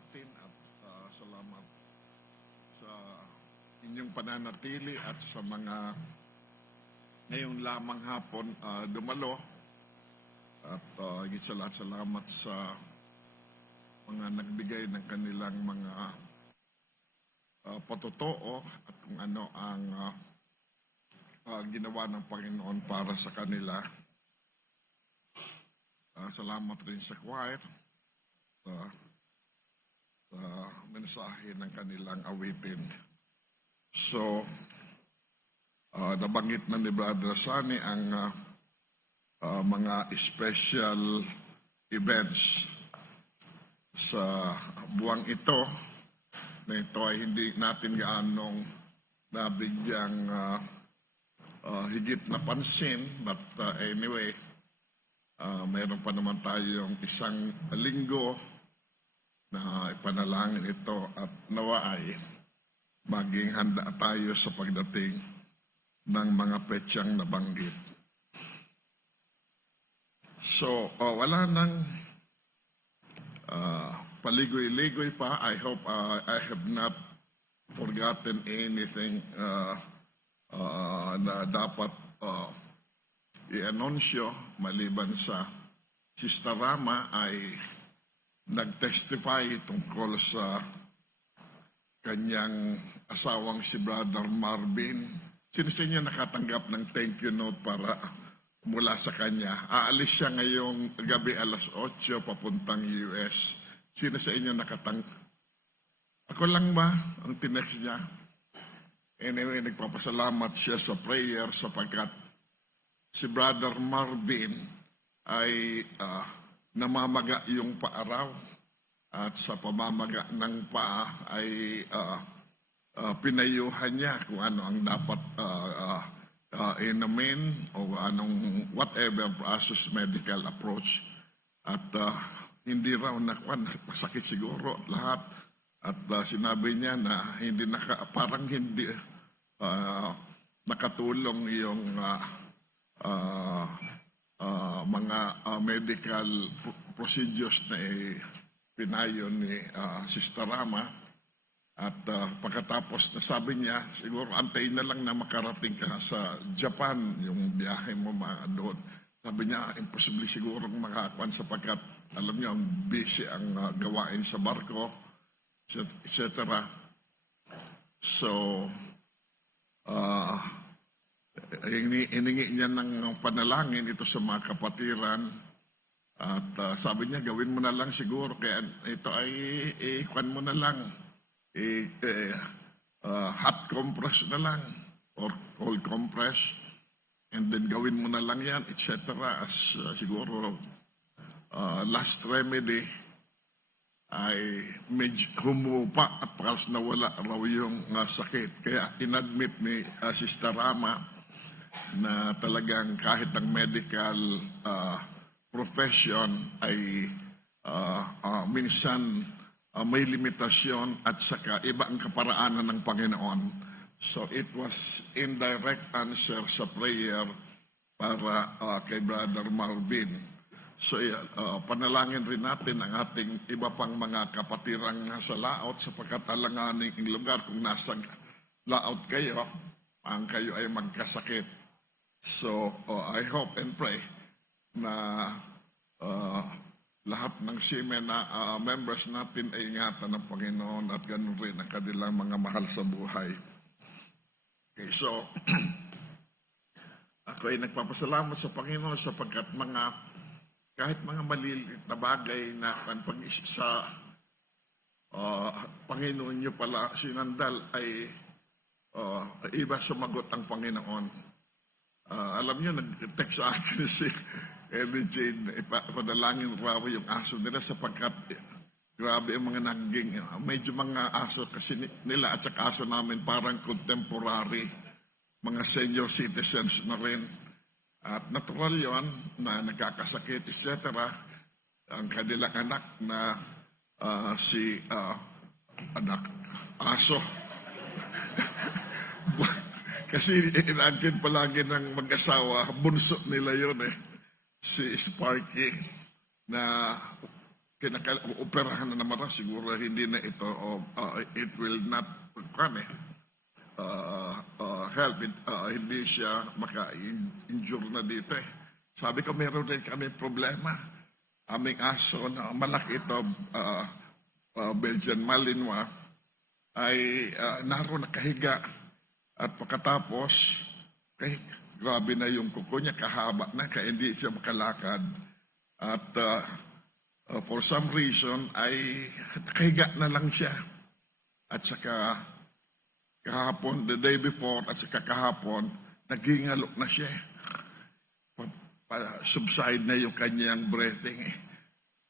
natin at salamat sa inyong pananatili at sa mga ngayong lamang hapon dumalo at higit sa lahat salamat sa mga nagbigay ng kanilang mga patotoo at kung ano ang ginawa ng Panginoon para sa kanila. Salamat rin sa choir sa mensahe ng kanilang awitin. So, nabanggit na ni Brother Sunny ang mga special events sa buwang ito na ito ay hindi natin gaanong nabigyang higit na pansin, but anyway, mayroon pa naman tayong isang linggo na ipanalangin ito at nawa ay maging handa tayo sa pagdating ng mga petsang nabanggit. So, wala nang paligoy-ligoy pa. I hope I have not forgotten anything na dapat i-anunsyo maliban sa Sister Rama ay nag-testify tungkol sa kanyang asawang si Brother Marvin. Sino sa inyo nakatanggap ng thank you note para mula sa kanya? Aalis siya ngayong gabi alas 8 papuntang US. Sino sa inyo nakatanggap? Ako lang ba ang tinext niya? Anyway, nagpapasalamat siya sa prayer sapagkat si Brother Marvin ay namamaga yung paaraw at sa pamamaga ng paa ay pinayuhan niya kung ano ang dapat inumin o anong whatever process medical approach at hindi raw masakit siguro lahat at sinabi niya na hindi parang hindi nakatulong yung mga medical procedures na pinayo ni Sister Rama at pagkatapos na sabi niya, siguro antayin na lang na makarating ka sa Japan, yung biyahe mo doon. Sabi niya, imposible siguro makakuan sapagkat alam niyo, ang busy ang gawain sa barko, etc. So, hiningi niya ng panalangin ito sa mga kapatiran at sabi niya gawin mo na lang siguro kaya ito ay ikwan mo na lang hot compress na lang or cold compress and then gawin mo na lang yan etc. as siguro last remedy ay medyo humupa at pakas nawala raw yung sakit kaya inadmit ni Sister Rama na talagang kahit ang medical profession ay minsan may limitasyon at saka iba ang kaparaanan ng Panginoon. So it was indirect answer sa prayer para kay Brother Marvin. So panalangin rin natin ang ating iba pang mga kapatirang nasa laot sapagkat alanganing ang lugar kung nasa laot kayo, ang kayo ay magkasakit. So, I hope and pray na lahat ng SIME na members natin ay ingatan ng Panginoon at ganun rin ang kanilang mga mahal sa buhay. Okay, so, ako ay nagpapasalamat sa Panginoon sapagkat kahit mga maliliit na bagay na pag sa Panginoon nyo pala sinandal ay iba sumagot ang Panginoon. Alam niyo, nag-text sa akin si Ellie Jane, padalangin raw yung aso nila sapagkat grabe ang mga naging, medyo mga aso kasi nila at saka aso namin parang contemporary, mga senior citizens na rin. At natural yon na nagkakasakit, etc. Ang kanilang anak na si aso. Kasi inangkin palagi ng mag-asawa, bunso nila yun si Sparky, na operahan na naman siguro hindi na ito, it will not, help. Hindi siya maka-injure na dito eh. Sabi ko, meron din kami problema. Aming aso na malaki ito, Belgian Malinois, ay naroon nakahiga. At pagkatapos, grabe na yung kuko niya, kahaba na, kaya hindi siya makalakad. At for some reason, ay nakahiga na lang siya. At saka, kahapon, the day before, at saka kahapon, naghingalo na siya. Subside na yung kanyang breathing eh.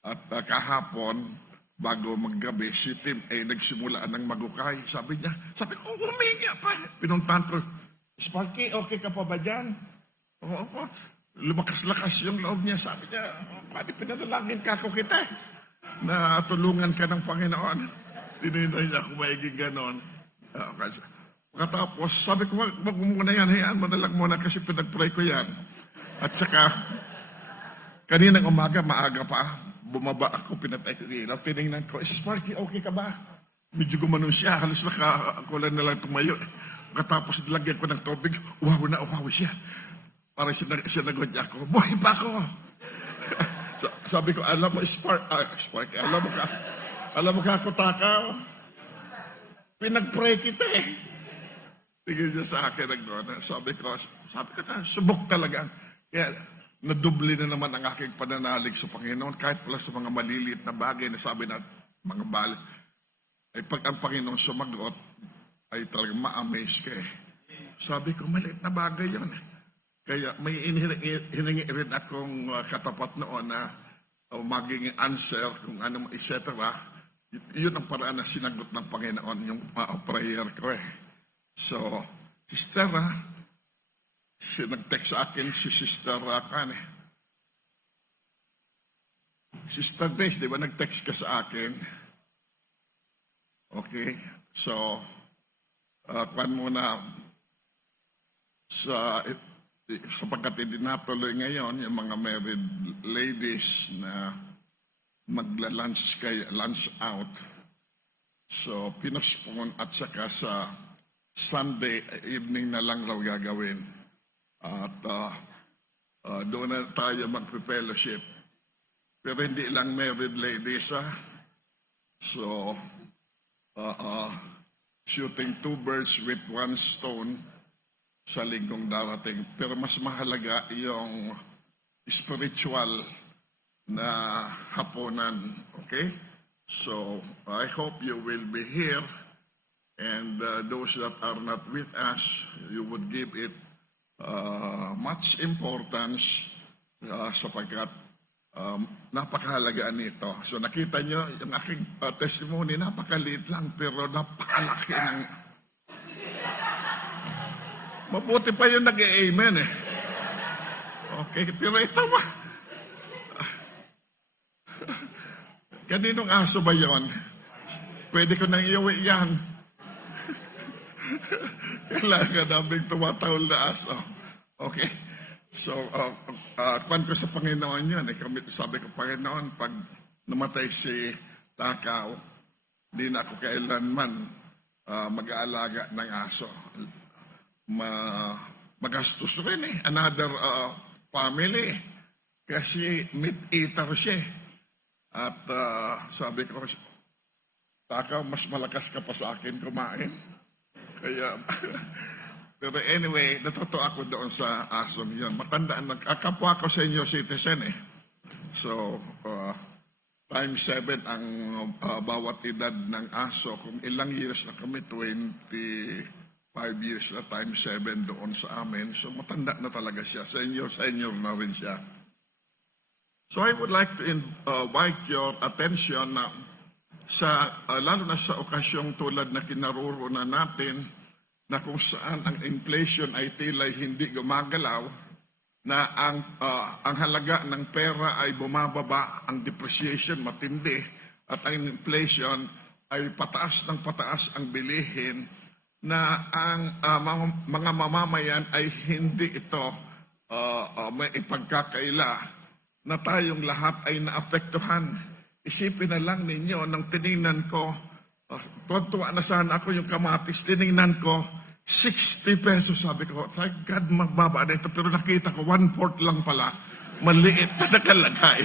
At kahapon, bago maggabi, si Tim ay nagsimula ng magukay. Sabi ko, huminga pa. Pinuntahan ko, Sparky, okay ka pa ba dyan? Oo. Lumakas-lakas yung loob niya. Sabi niya, pwede pinadalangin ka ako kita na tulungan ka ng Panginoon. Tininoy niya kung maiging ganon. Katapos, sabi ko, wag mo muna yan, hayaan mo na lang muna kasi pinag-pray ko yan. At saka, kaninang umaga, maaga pa, bumaba ako, pinatay ko ilaw, tinignan ko, Sparky, okay ka ba? Medyo gumanon siya, halos nakakulan na lang tumayo. Katapos, nilagyan ko ng tubig, uhaw siya. Parang sinagot niya ako, buhay pa ako. Sabi ko, alam mo, Sparky, alam mo ka ako takaw. Pinag-pray kita eh. Tingin niya sa akin, sabi ko na, subok talaga. Kaya, nadubli na naman ang aking pananalig sa Panginoon, kahit pala sa mga maliliit na bagay na sabi na mga bali. Ay pag ang Panginoon sumagot, ay talagang ma-amaze ka eh. Sabi ko, maliit na bagay yun eh. Kaya may hiningi rin akong katapat noon na maging answer kung ano, etc. Yun ang paraan na sinagot ng Panginoon yung prayer ko eh. So, Sister, nag-text sa akin si Sister Sister Grace, di ba nag-text ka sa akin? Okay, so, kwan muna sapagkat hindi natuloy ngayon yung mga married ladies na magla-lunch out. So, pinospone at saka sa Sunday evening na lang raw gagawin. At doon na tayo mag-fellowship. Pero hindi lang married ladies, So, shooting two birds with one stone sa linggong darating. Pero mas mahalaga yung spiritual na hapunan. Okay? So, I hope you will be here. And those that are not with us, you would give it much importance sapagkat napakahalaga nito. So nakita nyo, yung aking testimony, napakaliit lang pero napakalaki ng... Mabuti pa yung nag-amen eh. Okay, pero ito ba? Kaninong aso ba yon? Pwede ko nang iuwi yan. Kailangan namin tumatawal na aso. Okay? So, kwan ko sa Panginoon yun. Sabi ko, Panginoon, pag namatay si Takaw, hindi na ako kailanman mag-aalaga ng aso. Magastos rin eh. Another family. Kasi meat eater siya. At sabi ko, Takaw, mas malakas ka pa sa akin kumain. Kaya, pero anyway, natuto ako doon sa asom yun. Matandaan, nagkakapwa ako sa inyo citizen eh. So, times 7 ang bawat edad ng aso. Kung ilang years na kami, 25 years na times 7 doon sa amin. So, matanda na talaga siya. Senior na rin siya. So, I would like to invite your attention na lalo na sa okasyong tulad na kinaroroonan natin na kung saan ang inflation ay tila'y hindi gumagalaw, na ang halaga ng pera ay bumababa, ang depreciation matindi, at ang inflation ay pataas ng pataas ang bilihin, na ang mga mamamayan ay hindi ito may ipagkakaila, na tayong lahat ay naapektuhan. isipin na lang ninyo, nang tinignan ko, tuwa na sana ako yung kamatis, tinignan ko, 60 pesos, sabi ko, thank God, magbaba na ito. Pero nakita ko, 1/4 lang pala. Maliit na nakalagay.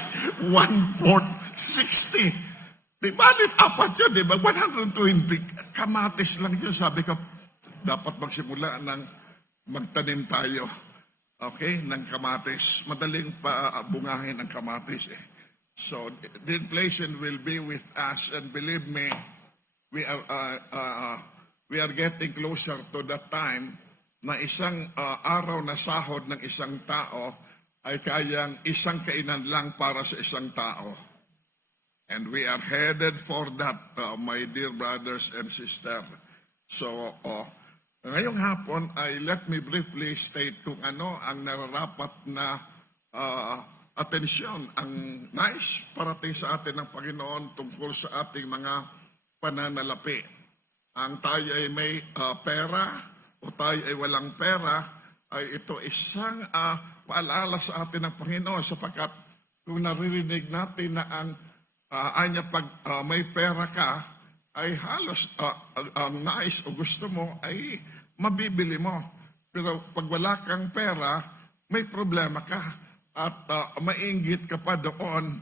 1/4, 60. Di balit, apat yun, di ba? 120. Kamatis lang yun. Sabi ko, dapat magsimula ng magtanim tayo. Okay? Ng kamatis. Madaling bungahin ang kamatis eh. So, the inflation will be with us. And believe me, we are getting closer to that time na isang araw na sahod ng isang tao ay kayang isang kainan lang para sa isang tao. And we are headed for that, my dear brothers and sisters. So, ngayong hapon ay let me briefly state kung ano ang nararapat na atensyon, ang nais parating sa atin ng Panginoon tungkol sa ating mga pananalapi. Ang tayo ay may pera o tayo ay walang pera, ay ito isang paalala sa atin ng Panginoon sapagkat kung naririnig natin na ang pag may pera ka, ay halos ang nais o gusto mo ay mabibili mo. Pero pag wala kang pera, may problema ka. At mainggit ka pa doon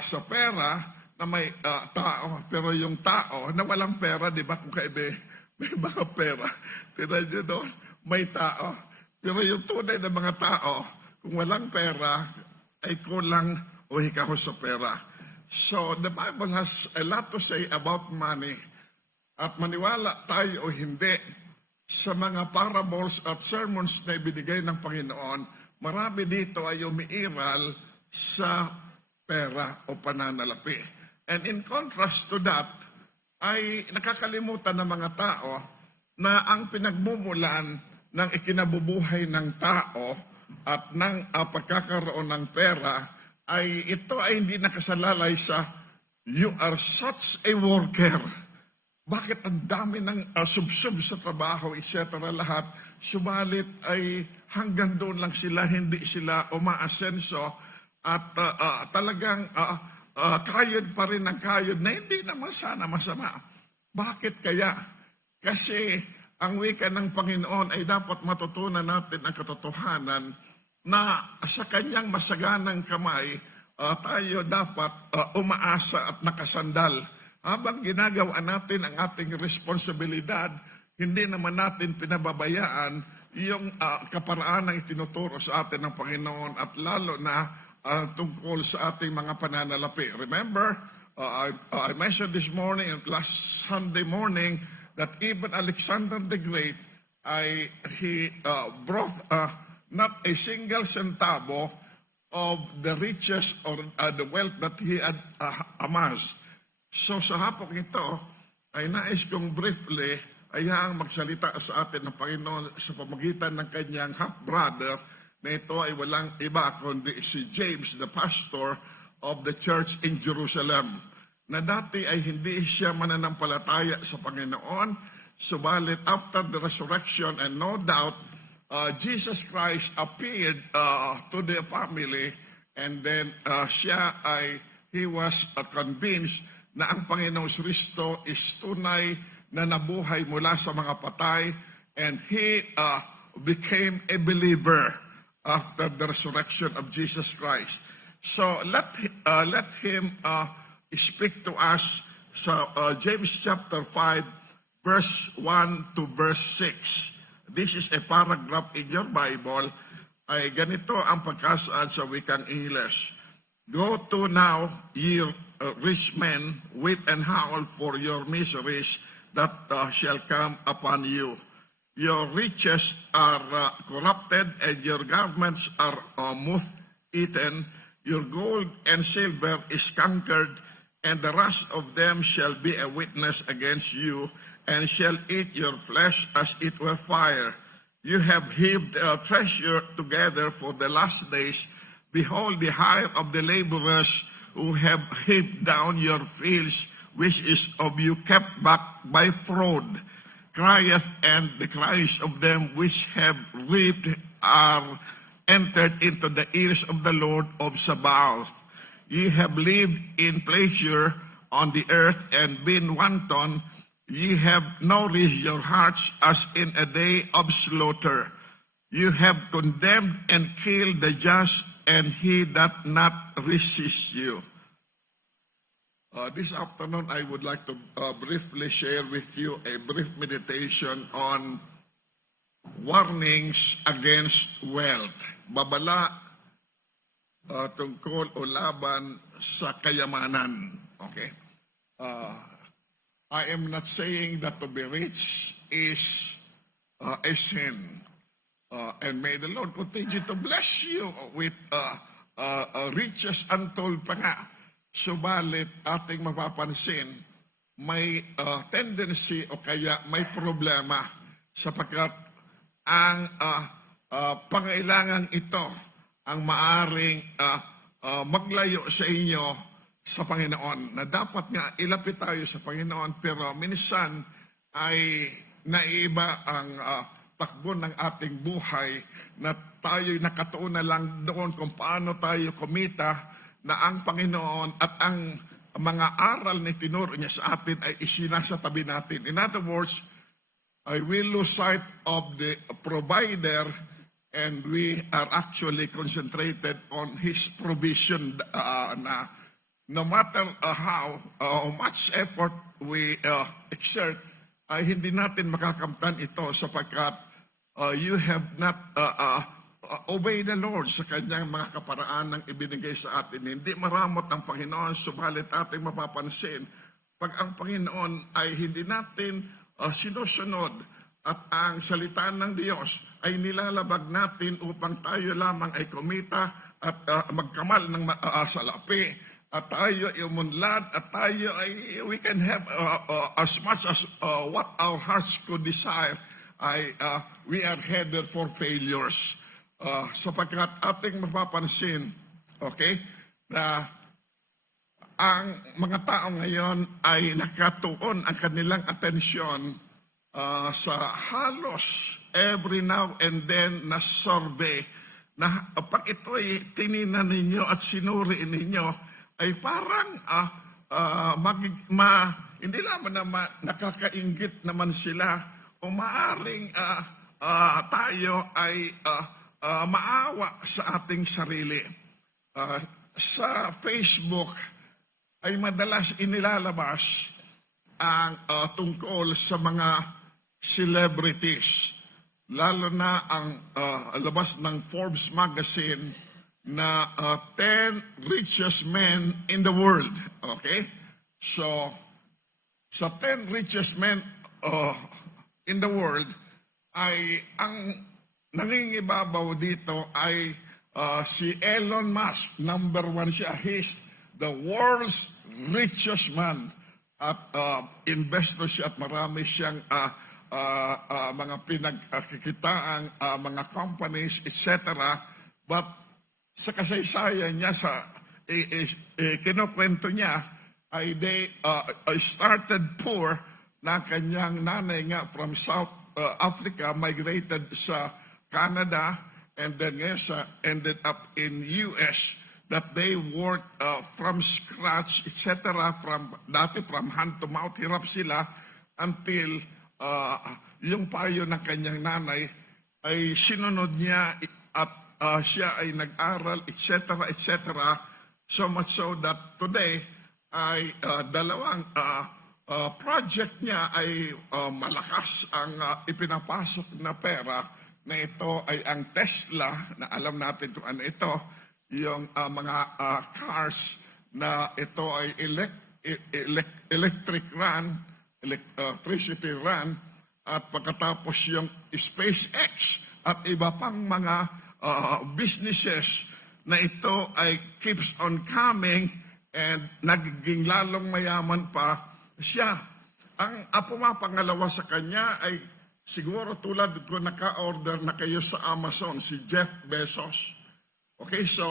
sa pera na may tao. Pero yung tao na walang pera, di ba kung kaibe, may mga pera. Tignan nyo doon, may tao. Pero yung tunay na mga tao, kung walang pera, ay kulang o hikaho sa pera. So, the Bible has a lot to say about money. At maniwala tayo o hindi, sa mga parables at sermons na ibinigay ng Panginoon, marami dito ay umiiral sa pera o pananalapi. And in contrast to that, ay nakakalimutan ng mga tao na ang pinagmumulan ng ikinabubuhay ng tao at ng pagkakaroon ng pera ay ito ay hindi nakasalalay sa you are such a worker. Bakit ang dami ng subsub sa trabaho, etc. lahat, subalit ay hanggang doon lang sila, hindi sila umaasenso at talagang kayod pa rin ang kayod na hindi naman sana masama. Bakit kaya? Kasi ang wika ng Panginoon ay dapat matutunan natin ang katotohanan na sa kanyang masaganang kamay, tayo dapat umaasa at nakasandal. Habang ginagawa natin ang ating responsibilidad, hindi naman natin pinababayaan yung kaparaan ng itinuturo sa atin ng Panginoon at lalo na tungkol sa ating mga pananalapi. Remember, I mentioned this morning and last Sunday morning that even Alexander the Great, he brought not a single centavo of the riches or the wealth that he had amassed. So sa hapong ito, ay nais kong briefly ayaang magsalita sa atin ng Panginoon sa pamagitan ng kanyang half-brother na ito ay walang iba kundi si James, the pastor of the church in Jerusalem, na dati ay hindi siya mananampalataya sa Panginoon, subalit after the resurrection and no doubt, Jesus Christ appeared to the family and then he was convinced na ang Panginoong Kristo is tunay na nabuhay mula sa mga patay and he became a believer after the resurrection of Jesus Christ. So let him speak to us sa James chapter 5 verse 1 to verse 6. This is a paragraph in your Bible. Ay ganito ang pagkasaad sa wikang English. Go to now, ye rich men, weep and howl for your miseries that shall come upon you. Your riches are corrupted, and your garments are moth-eaten. Your gold and silver is cankered, and the rust of them shall be a witness against you, and shall eat your flesh as it were fire. You have heaped treasure together for the last days. Behold, the hire of the laborers who have heaped down your fields, which is of you kept back by fraud, crieth, and the cries of them which have reaped are entered into the ears of the Lord of Sabaoth. ye have lived in pleasure on the earth and been wanton, ye have nourished your hearts as in a day of slaughter. You have condemned and killed the just, and he doth not resist you. This afternoon, I would like to briefly share with you a brief meditation on warnings against wealth. Babala tungkol o laban sa kayamanan. Okay? I am not saying that to be rich is a sin. And may the Lord continue to bless you with riches untold pa nga. Subalit ating mapapansin, may tendency o kaya may problema sapagkat ang pangailangan ito ang maaring maglayo sa inyo sa Panginoon. Na dapat nga ilapit tayo sa Panginoon pero minsan ay naiba ang takbo ng ating buhay na tayo'y nakatuon na lang doon kung paano tayo kumita na ang Panginoon at ang mga aral na tinuro niya sa atin ay isinasa tabi natin. In other words, I will lose sight of the provider and we are actually concentrated on His provision na no matter how much effort we exert, ay hindi natin makakamtan ito sapagkat you have not obey the Lord sa kanyang mga kaparaan ng ibinigay sa atin. Hindi maramot ang Panginoon, subalit ating mapapansin, pag ang Panginoon ay hindi natin sinusunod at ang salita ng Diyos ay nilalabag natin upang tayo lamang ay kumita at magkamal ng salapi at tayo ay umunlad at tayo ay we can have as much as what our hearts could desire, we are headed for failures. Sapagkat ating mapapansin, okay, na ang mga tao ngayon ay nakatuon ang kanilang atensyon sa halos every now and then na survey na pag ito'y tininan ninyo at sinuriin ninyo ay parang hindi naman na nakakainggit naman sila o maaring tayo ay maawa sa ating sarili. Sa Facebook ay madalas inilalabas ang tungkol sa mga celebrities. Lalo na ang labas ng Forbes magazine na 10 richest men in the world. Okay? So, sa 10 richest men in the world ay ang nangingibabaw dito ay si Elon Musk. Number 1 siya. He's the world's richest man. At investor siya at marami siyang mga pinagkikitaang mga companies, etc. But sa kasaysayan niya, sa kinukwento niya, ay they started poor na kanyang nanay nga from South Africa, migrated sa Canada, and then ended up in US, that they worked from scratch, etc. Dati from hand to mouth, hirap sila until yung payo ng kanyang nanay ay sinunod niya at siya ay nag-aral, etc., etc. So much so that today ay dalawang project niya ay malakas ang ipinapasok na pera na ito ay ang Tesla, na alam natin kung ano ito, yung mga cars na ito ay electricity run, at pagkatapos yung SpaceX at iba pang mga businesses na ito ay keeps on coming and nagiging lalong mayaman pa siya. Ang pumapangalawa sa kanya ay siguro tulad ko naka-order na kayo sa Amazon, si Jeff Bezos. Okay, so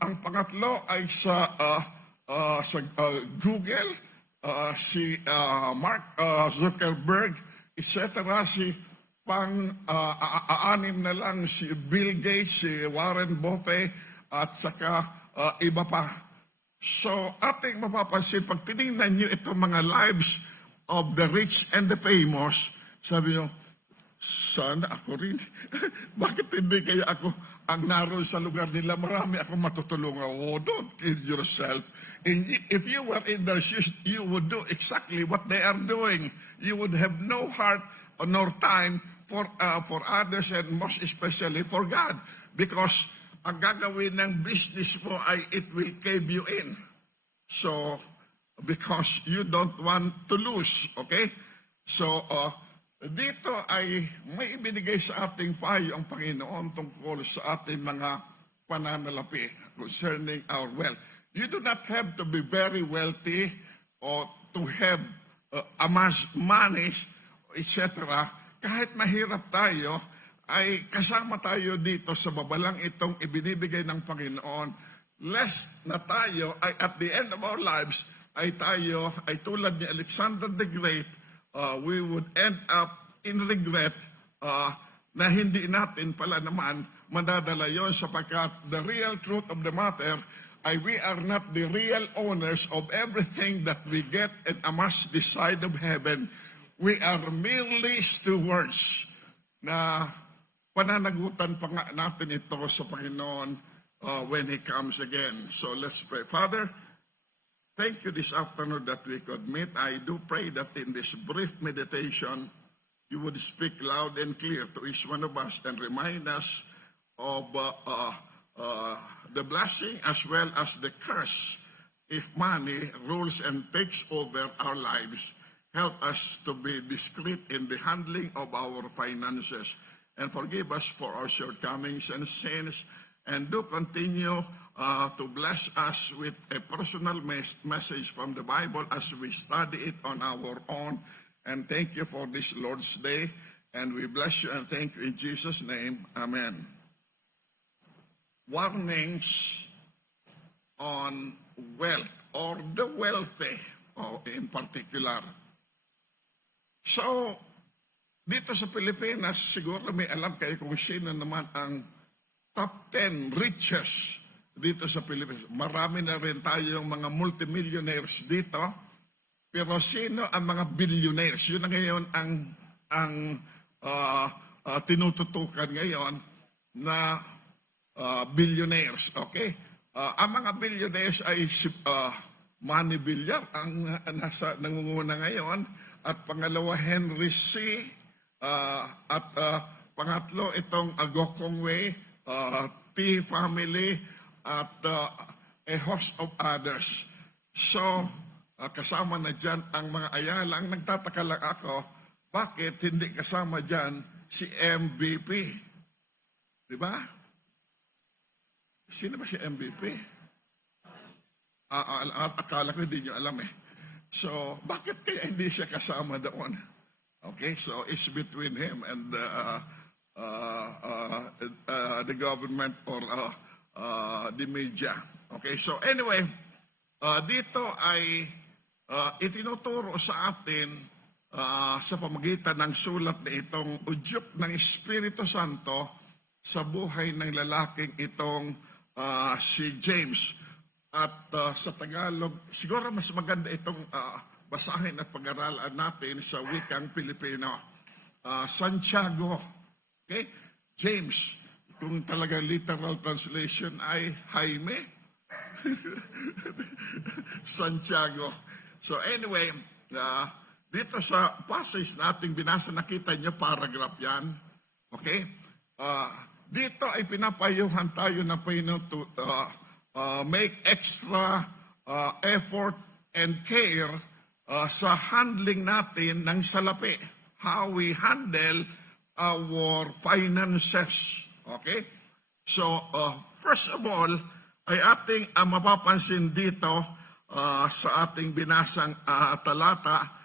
ang pangatlo ay sa Google, si Mark Zuckerberg, etc. Si pang-aanim na lang si Bill Gates, si Warren Buffett, at saka iba pa. So, ating mapapansin, pag tinignan nyo itong mga lives of the rich and the famous, sabi nyo, sana ako rin. Bakit hindi kaya ako ang naroon sa lugar nila? Marami akong matutulungan. Oh, don't kill yourself. And if you were in their shoes, you would do exactly what they are doing. You would have no heart nor time for others and most especially for God. Because ang gagawin ng business mo ay it will cave you in. So, because you don't want to lose, okay? So, dito ay may ibinigay sa ating payo ang Panginoon tungkol sa ating mga pananalapi concerning our wealth. You do not have to be very wealthy or to have amass money, etc. Kahit mahirap tayo, ay kasama tayo dito sa babalang itong ibinibigay ng Panginoon, lest na tayo ay at the end of our lives ay tayo ay tulad ni Alexander the Great, we would end up in regret na hindi natin pala naman madadala yon sapagkat the real truth of the matter ay we are not the real owners of everything that we get and amass this side of heaven. We are merely stewards na pananagutan pa nga natin ito sa Panginoon when He comes again. So let's pray. Father, thank you this afternoon that we could meet. I do pray that in this brief meditation, you would speak loud and clear to each one of us and remind us of the blessing as well as the curse if money rules and takes over our lives. Help us to be discreet in the handling of our finances and forgive us for our shortcomings and sins, and do continue to bless us with a personal message from the Bible as we study it on our own. And thank you for this Lord's Day, and we bless you and thank you in Jesus' name. Amen. Warnings on wealth or the wealthy in particular. So, dito sa Pilipinas, siguro may alam kayo kung sino naman ang top 10 richest dito sa Pilipinas. Marami na rin tayong mga multimillionaires dito. Pero sino ang mga billionaires? Yun na ngayon ang tinututukan ngayon na billionaires. Okay? Ang mga billionaires ay Manny Villar ang nangunguna ngayon. At pangalawa, Henry C. At pangatlo, itong Gokong Wei, T family, at a host of others. So, kasama na dyan ang mga Ayala. Ang nagtataka lang ako, bakit hindi kasama dyan si MVP? Diba? Sino ba si MVP? Akala ko hindi nyo alam eh. So, bakit kaya hindi siya kasama doon? Okay, so it's between him and the government or the media. Okay, so anyway, dito ay itinuturo sa atin sa pamagitan ng sulat na itong udyok ng Espiritu Santo sa buhay ng lalaking itong si James. At sa Tagalog, siguro mas maganda itong basahin at pag-aralan natin sa wikang Pilipino. Santiago, okay? James, kung talaga literal translation ay Jaime. Santiago. So anyway, dito sa passage nating binasa, nakita nyo paragraph yan. Okay? Dito ay pinapayuhan tayo na make extra effort and care sa handling natin ng salapi. How we handle our finances. Okay? So, first of all, ay ating mapapansin dito sa ating binasang talata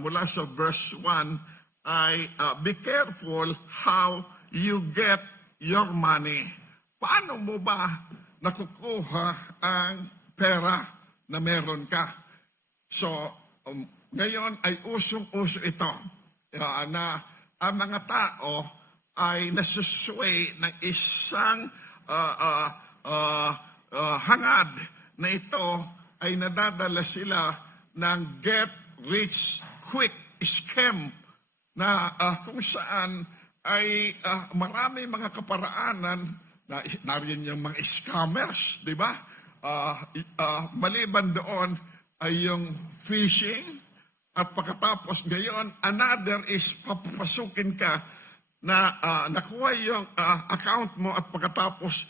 mula sa verse 1 ay be careful how you get your money. Paano mo ba nakukuha ang pera na meron ka? So, ngayon ay usong-uso ito na ang mga tao ay nasusway ng isang hangad na ito ay nadadala sila ng get rich quick scam na kung saan ay marami mga kaparaanan na nariyan yung mga scammers, di ba? Maliban doon ay yung phishing at pagkatapos ngayon, another is papapasukin ka na nakuha yung account mo at pagkatapos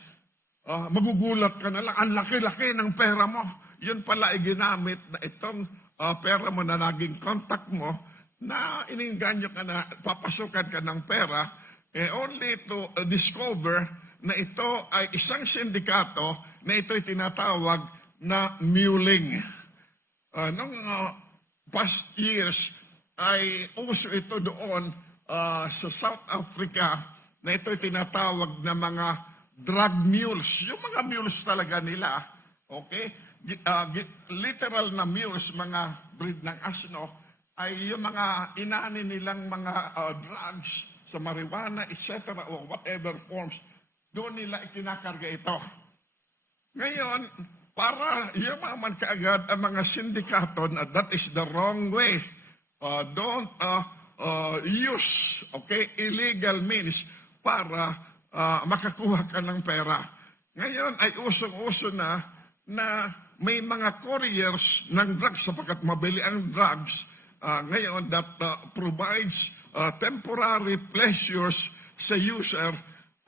magugulat ka na lang, ang laki-laki ng pera mo. Yun pala ay ginamit na itong pera mo na naging contact mo na ininganyo ka na papasukan ka ng pera only to discover na ito ay isang sindikato na ito'y tinatawag na muling. Nung past years ay uso ito doon sa South Africa na ito'y tinatawag na mga drug mules. Yung mga mules talaga nila, okay? Literal na mules, mga breed ng asno, ay yung mga inani nilang mga drugs sa marijuana, etc. or whatever forms, doon nila ikinakarga ito. Ngayon, para yumaman kaagad ang mga sindikato na that is the wrong way. Don't use illegal means para makakuha ka ng pera. Ngayon ay usong-uso na may mga couriers ng drugs sapagkat mabili ang drugs ngayon that provides temporary pleasures sa user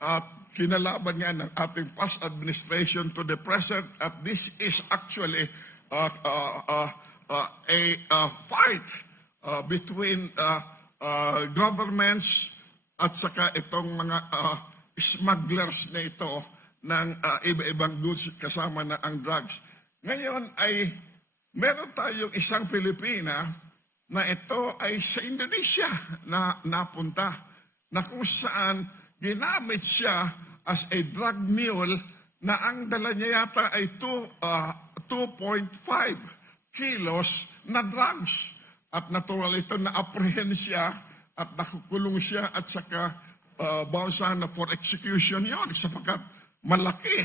at kinalaban nga ng ating past administration to the present at this is actually a fight between governments at saka itong mga smugglers na ito ng iba-ibang goods kasama na ang drugs. Ngayon ay meron tayong isang Pilipina na ito ay sa Indonesia na napunta na kung saan ginamit siya as a drug mule na ang dala niya yata ay 2.5 kilos na drugs. At natural ito na apprehend siya at nakukulong siya at saka bawsan na for execution yon sapagkat malaki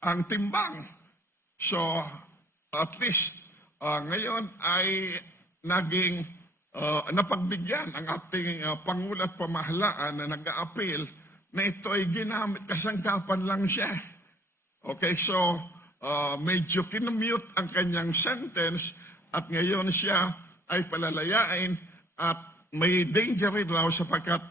ang timbang. So at least ngayon ay naging napagbigyan ang ating Pangulo at Pamahalaan na nag-a-appeal na ito ay ginamit, kasangkapan lang siya. Okay, so medyo kinumute ang kanyang sentence at ngayon siya ay palalayain at may danger rin raw sapagkat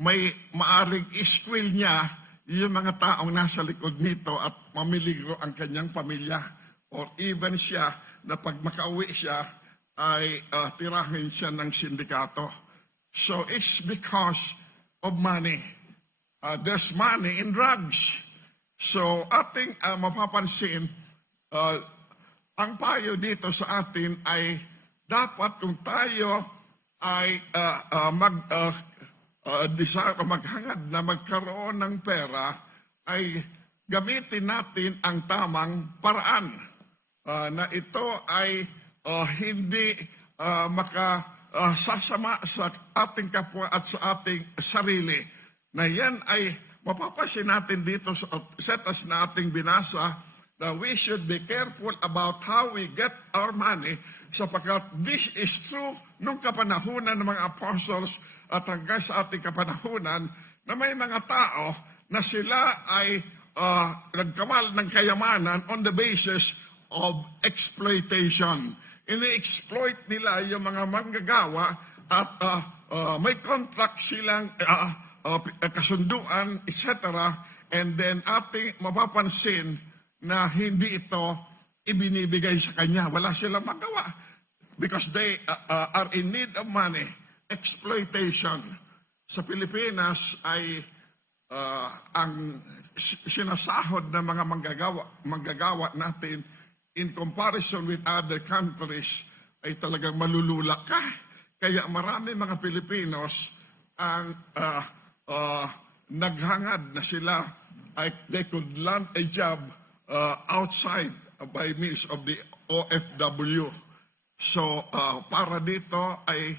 may maaring iskwil niya yung mga taong nasa likod nito at mamiligro ang kanyang pamilya or even siya na pag makauwi siya ay tirahin siya ng sindikato. So it's because of money. There's money in drugs. So ating mapapansin, ang payo dito sa atin ay dapat kung tayo ay maghangad na magkaroon ng pera, ay gamitin natin ang tamang paraan na ito ay hindi makasasama sa ating kapwa at sa ating sarili. Na yan ay mapapasin natin dito sa setas na ating binasa na we should be careful about how we get our money sapagkat this is true nung kapanahunan ng mga apostles at hanggang sa ating kapanahunan na may mga tao na sila ay nagkamal ng kayamanan on the basis of exploitation. Ini-exploit nila yung mga manggagawa at may contract silang kasunduan, etc. And then ating mapapansin na hindi ito ibinibigay sa kanya. Wala silang magawa because they are in need of money. Exploitation. Sa Pilipinas ay ang sinasahod ng mga manggagawa natin in comparison with other countries ay talagang malulula ka. Kaya marami mga Pilipinos ang naghangad na sila ay they could land a job outside by means of the OFW. So para dito ay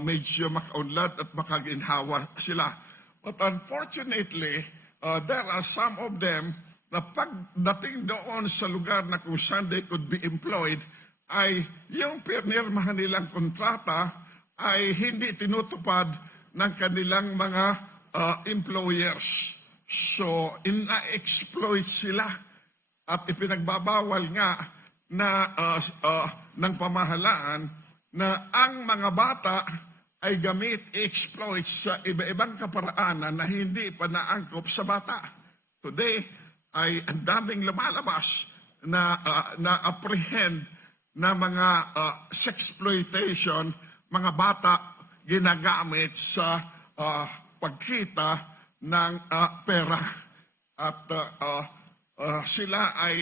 medyo makaunlad at makaginhawa sila. But unfortunately, there are some of them na pagdating doon sa lugar na kung saan they could be employed, ay yung pinirmahan nilang kontrata ay hindi tinutupad ng kanilang mga employers. So, ina-exploit sila at ipinagbabawal nga na ng pamahalaan na ang mga bata ay exploit sa iba-ibang kaparaanan na hindi pa naangkop sa bata. Today, ay ang daming lumalabas na na-apprehend na mga sexploitation, mga bata ginagamit sa pagkita ng pera. At sila ay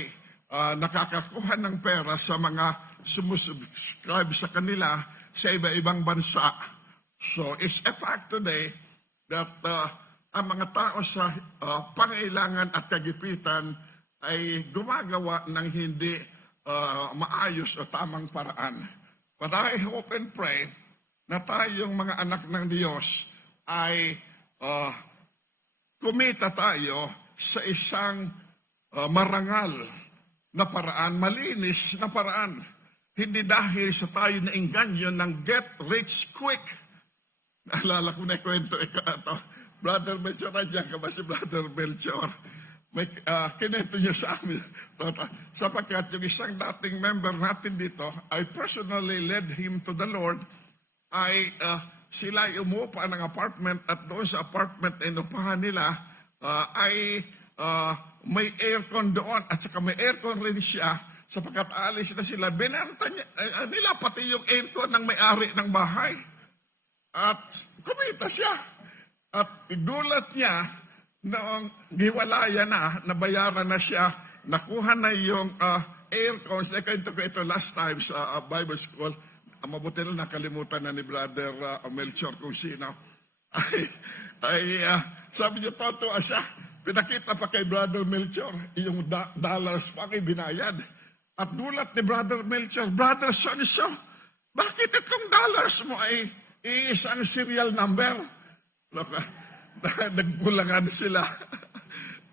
nakakakuha ng pera sa mga sumusubscribe sa kanila sa iba-ibang bansa. So, it's a fact today that ang mga tao sa pangailangan at kagipitan ay gumagawa ng hindi maayos o tamang paraan. But I hope and pray na tayong mga anak ng Diyos ay kumita tayo sa isang marangal na paraan, malinis na paraan. Hindi dahil sa tayo na engganyo ng get rich quick. Naalala ko na kwento ito. Brother Melchor, nandiyan ka ba si Brother Melchor? May kinento niya sa amin. Sapagkat yung isang dating member natin dito, I personally led him to the Lord, ay sila umupa ng apartment at doon sa apartment na inupahan nila ay may aircon doon at saka may aircon rin siya sapagkat alis na sila. Binenta nila pati yung aircon ng may-ari ng bahay. At kumita siya. At igulat niya noong giwalaya na, nabayaran na siya, nakuha na yung aircon. Kwento ko ito last time sa Bible School. Mabuti lang nakalimutan na ni Brother Melchor kung sino. Sabi niya, totoo siya. Pinakita pa kay Brother Melchor, yung dollars pa kay binayad. At dulat ni Brother Melchor, Brother so-and-so, bakit itong dollars mo ay isang serial number? Nagbulangan sila.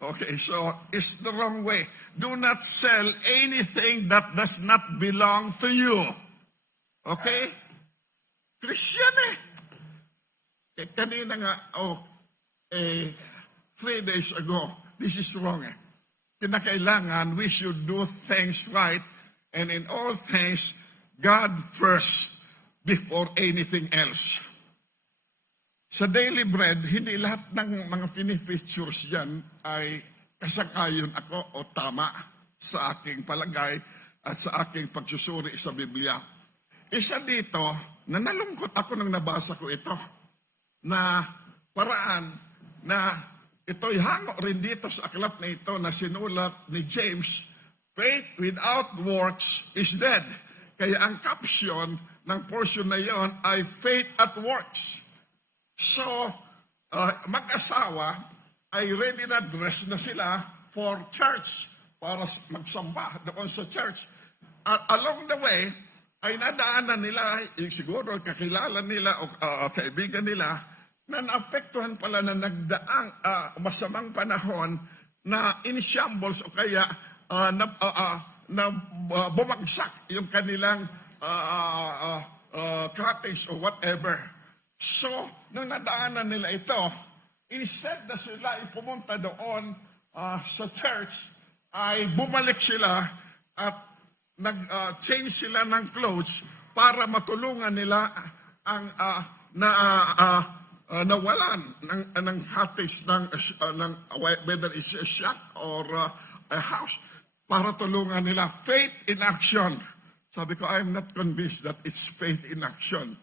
Okay, so it's the wrong way. Do not sell anything that does not belong to you. Okay? Christian kanina nga, 3 days ago, this is wrong Kinakailangan we should do things right and in all things, God first before anything else. Sa Daily Bread, hindi lahat ng mga pinifeatures dyan ay kasang-ayon ako o tama sa aking palagay at sa aking pagsusuri sa Biblia. Isa dito, na nalungkot ako nang nabasa ko ito, na paraan na ito'y hango rin dito sa aklat na ito na sinulat ni James, faith without works is dead. Kaya ang caption ng portion na yon ay faith at works. So, mag-asawa ay ready na dress na sila for church, para magsamba doon sa church. Along the way, ay nadaanan nila, siguro kakilala nila o kaibigan nila, na naapektuhan pala na nagdaang masamang panahon na in-shambles o kaya na bumagsak yung kanilang cottage or whatever. So, nung nadaanan nila ito, instead na sila pumunta doon sa church, ay bumalik sila at nag-change sila ng clothes para matulungan nila ang nawalan ng cottage ng whether it's a shack or a house, para tulungan nila. Faith in action. Sabi ko, I'm not convinced that it's faith in action.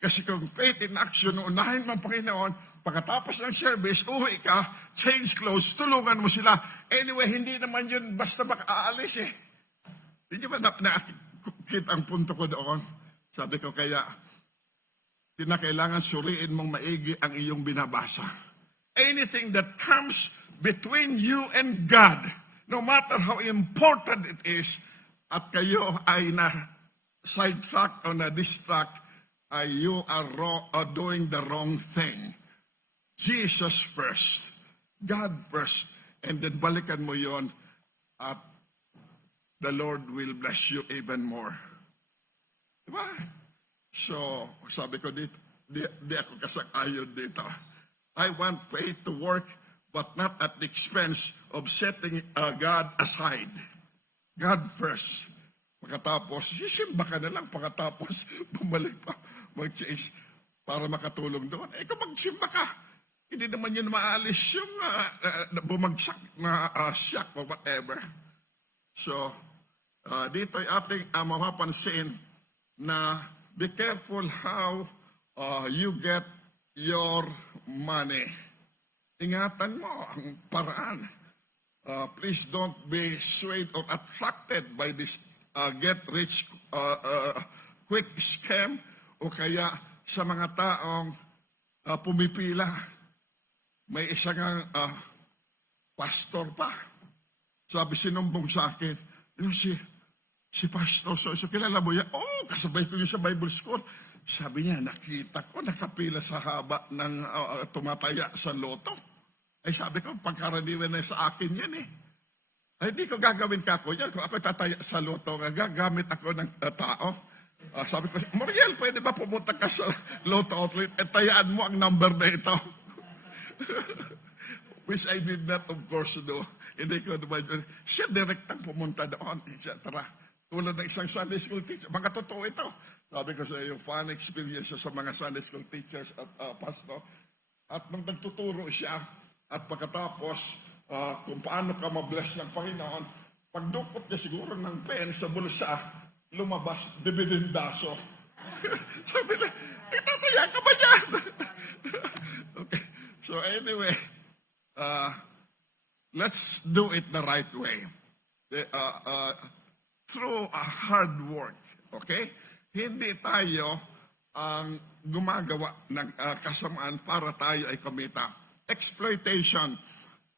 Kasi kung faith in action, unahin mo ang Panginoon, pagkatapos ng service, uwi ka, change clothes, tulungan mo sila. Anyway, hindi naman yun basta makaalis Hindi ba nakikita ang punto ko doon? Sabi ko, kaya kinakailangan suriin mong maigi ang iyong binabasa. Anything that comes between you and God, no matter how important it is, at kayo ay na sidetrack o na distract, you are doing the wrong thing. Jesus first, God first. and then balikan mo yon at the Lord will bless you even more. Diba? So, sabi ko dito, di ako kasang-ayon dito. I want faith to work, but not at the expense of setting God aside. God first. Pagkatapos, sisimba ka na lang. Pagkatapos, bumalik pa, mag-change para makatulong doon. Kung magsimba ka, hindi naman yun maalis yung bumagsak na shock or whatever. So, dito ay ating mapapansin na be careful how you get your money. Ingatan mo ang paraan. Please don't be swayed or attracted by this get-rich quick scam o kaya sa mga taong pumipila. May isang pastor pa. Sabi, sinumbong sa akin, yung si pastor, so kilala mo yan? Oo, kasabay ko yun sa Bible School. Sabi niya, nakita ko, nakapila sa haba ng tumataya sa loto. Ay sabi ko, pagkaraniwan na sa akin yan eh. Ay di ko gagawin ka ko yan. Kung ako tataya sa loto, gagamit ako ng tao. Sabi ko, Muriel, pwede ba pumunta ka sa loto outlet at tayaan mo ang number na ito? Which I did not, of course, do. Hindi ko naman yun. Siya direktang pumunta doon, etc. Tulad ng isang Sunday school teacher. Mga totoo ito. Sabi ko sa iyo, fun experience sa mga Sunday school teachers at pastor. At nung nagtuturo siya, at pagkatapos, kung paano ka mabless ng Panginoon, pagdukot niya siguro ng pen sa bulsa, lumabas, dividindaso. Sabi na, itataya ka ba yan? Okay. So anyway, let's do it the right way. Through hard work. Okay? Hindi tayo ang gumagawa ng kasamaan para tayo ay kumita. Exploitation.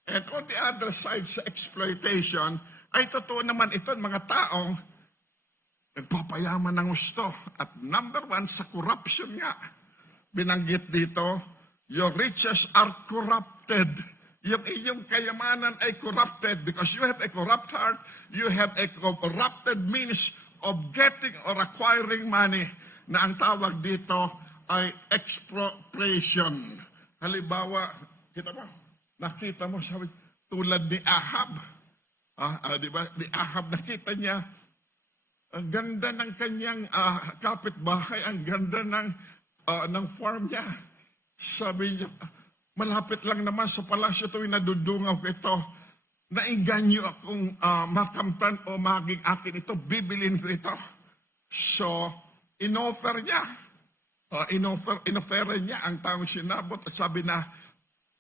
And on the other side sa exploitation, ay totoo naman ito mga taong nagpapayaman ng gusto. At number one, sa corruption nga. Binanggit dito, your riches are corrupted. Yung iyong kayamanan ay corrupted because you have a corrupt heart, you have a corrupted means of getting or acquiring money na ang tawag dito ay expropriation. Halimbawa, nakita mo, sabi, tulad ni Ahab. Di ba? Ni Ahab, nakita niya, ang ganda ng kanyang kapitbahay, ang ganda ng farm niya. Sabi niya, malapit lang naman sa palasyo ito, nadudungaw ko ito. Nainganyo akong makamtan o maging akin ito, bibilin ko ito. So, inoffer niya. Inofferan niya ang taong sinabot at sabi na,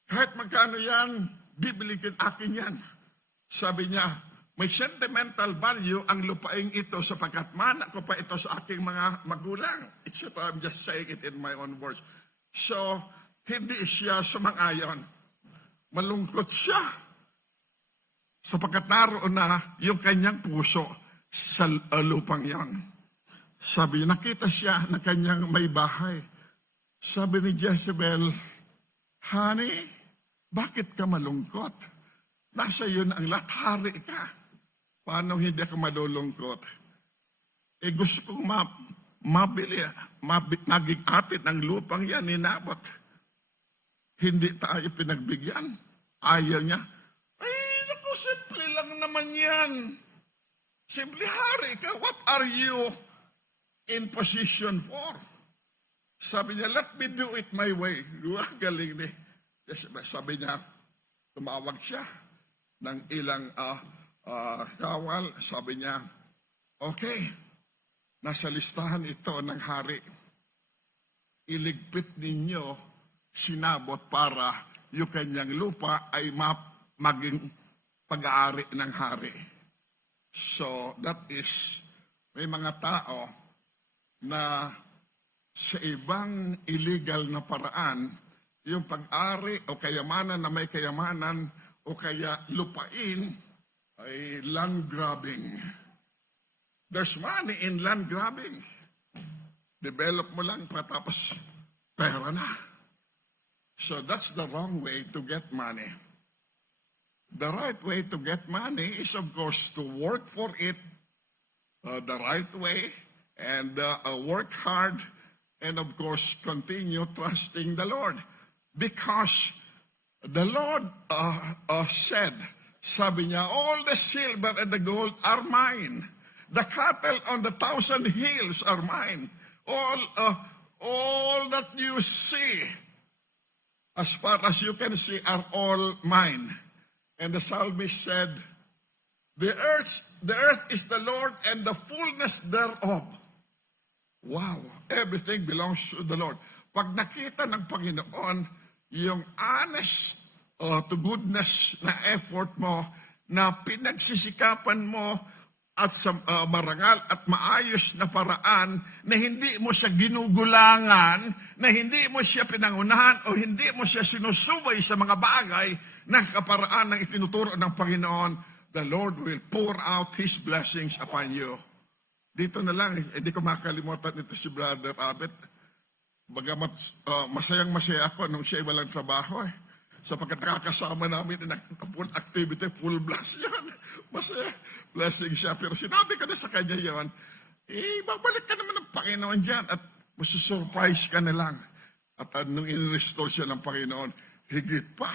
kahit magkano yan, bibilin ko akin yan. Sabi niya, may sentimental value ang lupaing ito sapagkat mana ko pa ito sa aking mga magulang. I'm just saying it in my own words. So, hindi siya sumang-ayon. Malungkot siya. Sapagkat naroon na yung kanyang puso sa lupang yan. Sabi, nakita siya na kanyang may bahay. Sabi ni Jezebel, honey, bakit ka malungkot? Nasa iyo na ang lahat, hari ka. Paano hindi ka malulungkot? Gusto kong maging atin ang lupang yan, ninabot. Hindi tayo pinagbigyan. Ayaw niya. Ay, naku, simple lang naman yan. Simple, hari ka. What are you in position for? Sabi niya, let me do it my way. Galing ni. Sabi niya, tumawag siya ng ilang kawal. Sabi niya, okay, nasa listahan ito ng hari. Iligpit ninyo sinabot para yung kanyang lupa ay maging pag-aari ng hari. So, that is, may mga tao na sa ibang illegal na paraan, yung pag-ari o kayamanan na may kayamanan o kaya lupain ay land grabbing. There's money in land grabbing. Develop mo lang patapos pera na. So that's the wrong way to get money. the right way to get money is, of course, to work for it the right way and work hard and, of course, continue trusting the Lord. Because the Lord said, sabi niya, all the silver and the gold are mine. The cattle on the 1,000 hills are mine. All that you see, as far as you can see, are all mine. And the psalmist said, the earth is the Lord and the fullness thereof. Wow, everything belongs to the Lord. Pag nakita ng Panginoon yung honest to goodness na effort mo, na pinagsisikapan mo at sa marangal at maayos na paraan, na hindi mo siya ginugulangan, na hindi mo siya pinangunahan o hindi mo siya sinusubay sa mga bagay na kaparaan ng itinuturo ng Panginoon, the Lord will pour out His blessings upon you. Dito na lang, hindi ko makalimutan ito si Brother Abet. Bagamat masayang-masaya ako nung siya walang trabaho sapagkat nakakasama namin in full activity, full blast yan. Masaya, blessing siya. Pero sinabi ko na sa kanya yon, babalik ka naman ng Panginoon dyan at masusurprise ka na lang. At nung in-restore siya ng Panginoon, higit pa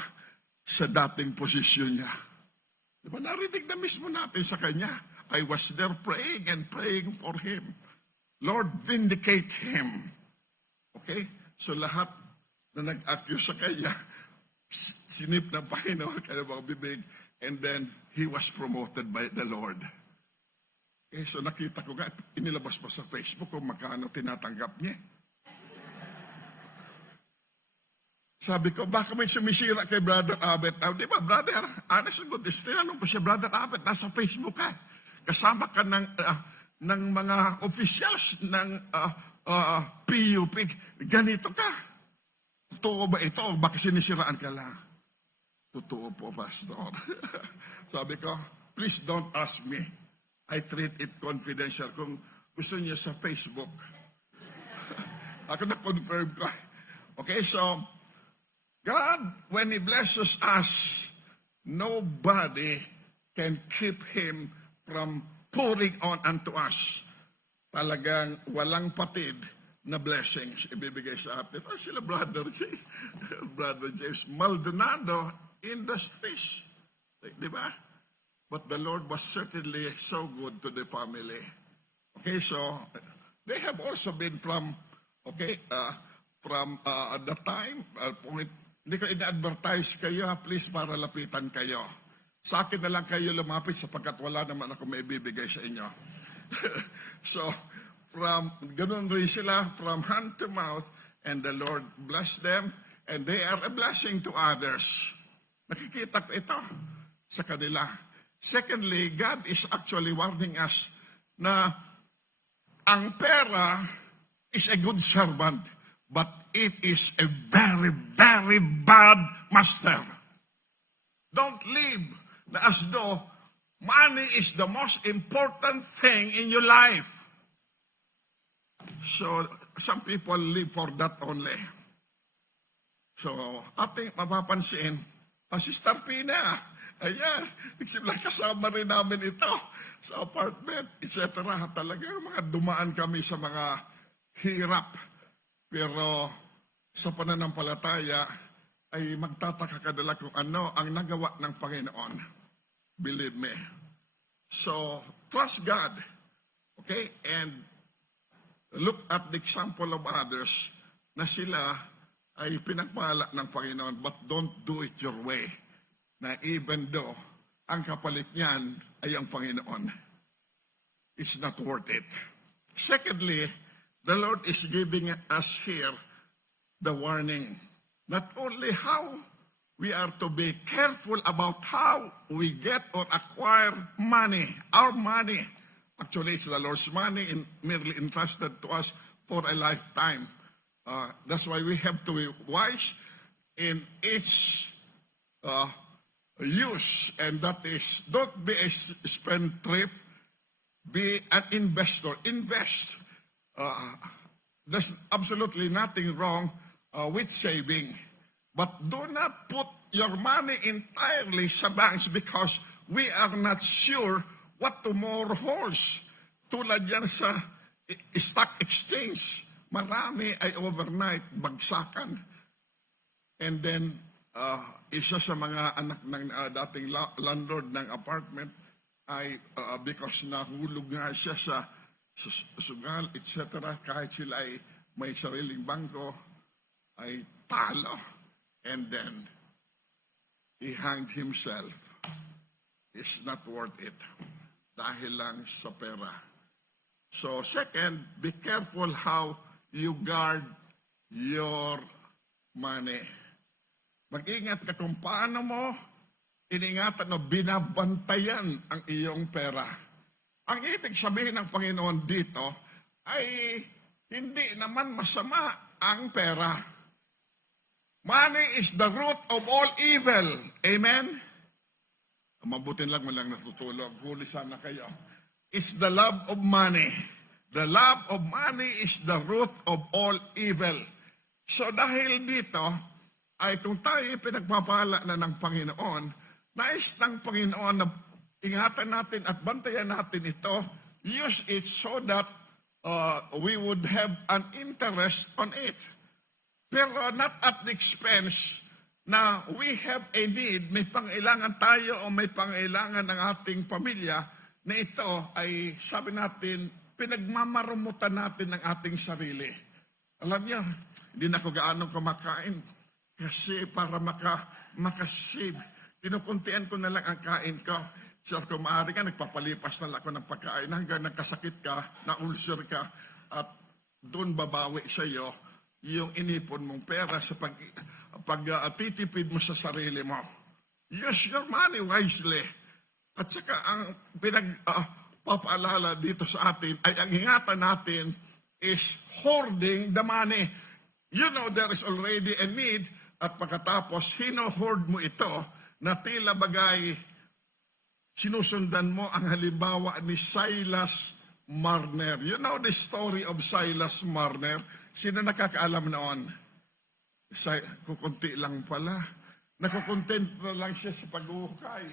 sa dating posisyon niya. Diba, narinig na mismo natin sa kanya. I was there praying and praying for him. Lord, vindicate him. Okay? So lahat na nag-accuse sa kanya, sinip ng Panginoon, kaya mga bibig, and then he was promoted by the Lord. Okay, so nakita ko nga, inilabas pa sa Facebook kung magkano tinatanggap niya. Sabi ko, baka may sumisira kay Brother Abet. Di ba, brother, honest and good, tinanong ko siya, Brother Abet, nasa Facebook ka. Kasama ka ng mga officials ng PUP. Ganito ka. Totoo ba ito? Baka sinisiraan ka lang? Totoo po, Pastor. Sabi ko, please don't ask me. I treat it confidential. Kung gusto niya sa Facebook. Ako na-confirm ko. Okay, so, God, when He blesses us, nobody can keep Him from pouring on unto us. Talagang walang patid na blessings ibibigay sa atin. Sila Brother James, Brother James Maldonado Industries. Di ba? But the Lord was certainly so good to the family. Okay, so they have also been from the time, hindi ko ina-advertise kayo, please para lapitan kayo. Sa akin na lang kayo lumapit sapagkat wala naman ako may bibigay sa inyo. So, ganun rin sila, from hand to mouth, and the Lord bless them, and they are a blessing to others. Nakikita ko ito sa kanila. Secondly, God is actually warning us na ang pera is a good servant, but it is a very, very bad master. Don't live as though money is the most important thing in your life. So, some people live for that only. So, ating mapapansin, Sister Pina, ayan, nagsimula kasama rin namin ito sa apartment, etc. Talagang mga dumaan kami sa mga hirap. Pero sa pananampalataya, ay magtataka ka dala kung ano ang nagawa ng Panginoon. Believe me. So, trust God. Okay? And look at the example of others na sila ay pinagpala ng Panginoon, but don't do it your way. Na even though ang kapalit niyan ay ang Panginoon. It's not worth it. Secondly, the Lord is giving us here the warning. Not only how we are to be careful about how we get or acquire money, our money. Actually, it's the Lord's money merely entrusted to us for a lifetime. That's why we have to be wise in its use, and that is, don't be a spendthrift, be an investor. Invest. There's absolutely nothing wrong with saving. But do not put your money entirely sa banks because we are not sure what tomorrow holds. Tulad yan sa stock exchange. Marami ay overnight bagsakan. And then, isa sa mga anak ng dating landlord ng apartment ay because nahulog nga siya sa sugal, etc. Kahit sila ay may sariling bangko, ay talo. And then, he hanged himself. It's not worth it. Dahil lang sa pera. So, second, be careful how you guard your money. Mag-ingat ka kung paano mo iningatan o binabantayan ang iyong pera. Ang ibig sabihin ng Panginoon dito ay hindi naman masama ang pera. Money is the root of all evil. Amen? Mabutin lang mo lang natutulog. Huli sana kayo. It's the love of money. The love of money is the root of all evil. So dahil dito, ay kung tayo pinagpapala na ng Panginoon, nais ng Panginoon na ingatan natin at bantayan natin ito, use it so that we would have an interest on it. Pero not at the expense na we have a need, may pangailangan tayo o may pangailangan ng ating pamilya na ito ay, sabi natin, pinagmamarumutan natin ng ating sarili. Alam niyo, hindi na ako gaano kumakain kasi para makasave. Kinukuntian ko na lang ang kain ko. So kung maaari ka, nagpapalipas na lang ako ng pagkain hanggang nagkasakit ka, na-ulcer ka, at doon babawi sa iyo yung inipon mong pera sa pagtitipid mo sa sarili mo. Use your money wisely. At saka ang pinagpapaalala dito sa atin ay ang ingatan natin is hoarding the money. You know there is already a need at pagkatapos hino-hoard mo ito na tila bagay sinusundan mo ang halimbawa ni Silas Marner. You know the story of Silas Marner? Sino nakakaalam noon? Kukunti lang pala. Nakukontent na lang siya sa pag-uhukay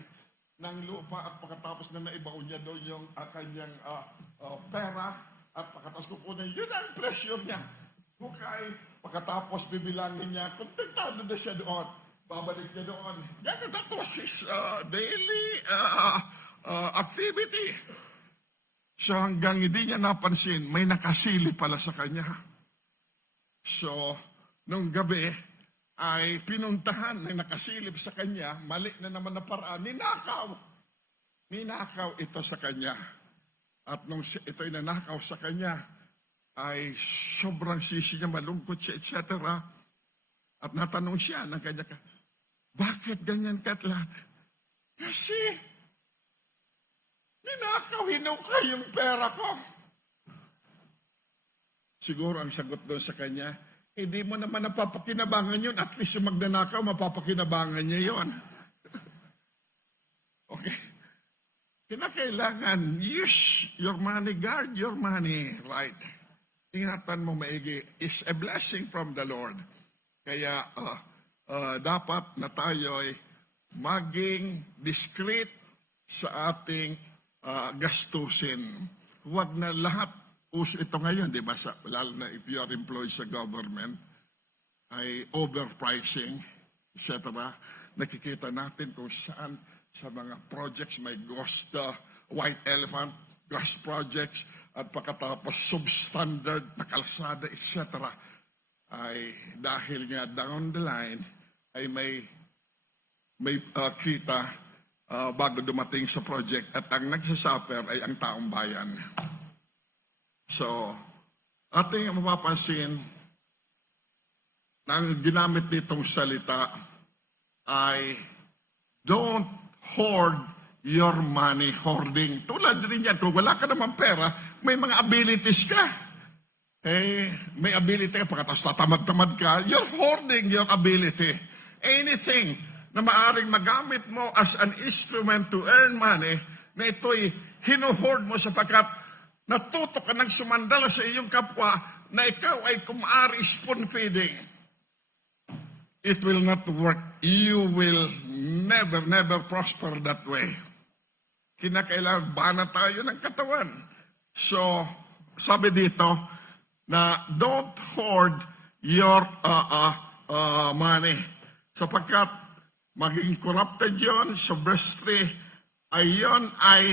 ng lupa at pagkatapos na naibaw niya doon yung kanyang pera at pagkatapos kukunin, yun ang pleasure niya. Hukay, pagkatapos bibilangin niya, kontentado na siya doon. Babalik niya doon. Yan, that was his daily activity. So hanggang hindi niya napansin, may nakasili pala sa kanya. So, nung gabi, ay pinuntahan ng nakasilip sa kanya, mali na naman na paraan, ninakaw. Ninakaw ito sa kanya. At nung ito'y nanakaw sa kanya, ay sobrang sisi niya, malungkot siya, etc. At natanong siya ng kanya, bakit ganyan ka lahat? Kasi, ninakaw, hinukay yung pera ko. Siguro ang sagot doon sa kanya, hindi mo naman napapakinabangan yun. At least yung magnanakaw, mapapakinabangan niya yun. Okay. Kinakailangan, use your money, guard your money, right? Ingatan mo maigi. It's a blessing from the Lord. Kaya dapat na tayo'y maging discreet sa ating gastusin. Huwag na lahat. Uso ito ngayon, di ba? Lalo na if you are employed sa government, ay overpricing, etc. Nakikita natin kung saan sa mga projects may ghost, white elephant, ghost projects, at pagkatapos substandard na kalsada, etc. Ay dahil nga down the line, ay may kita bago dumating sa project at ang nagsasuffer ay ang taong bayan. So, ating mapapansin na ang ginamit nitong salita ay don't hoard your money. Hoarding. Tulad rin yan, kung wala ka naman pera, may mga abilities ka. May ability ka, pagkatapos tatamad-tamad ka, you're hoarding your ability. Anything na maaring magamit mo as an instrument to earn money, na ito'y hinuhoard mo sapagkat natuto ka ng sumandala sa iyong kapwa na ikaw ay kumari spoon feeding. it will not work. You will never prosper that way. Kinakailangan bana tayo ng katawan. So, sabi dito na don't hoard your money. Sapagkat magiging corrupted yon sa verse 3, ay yon ay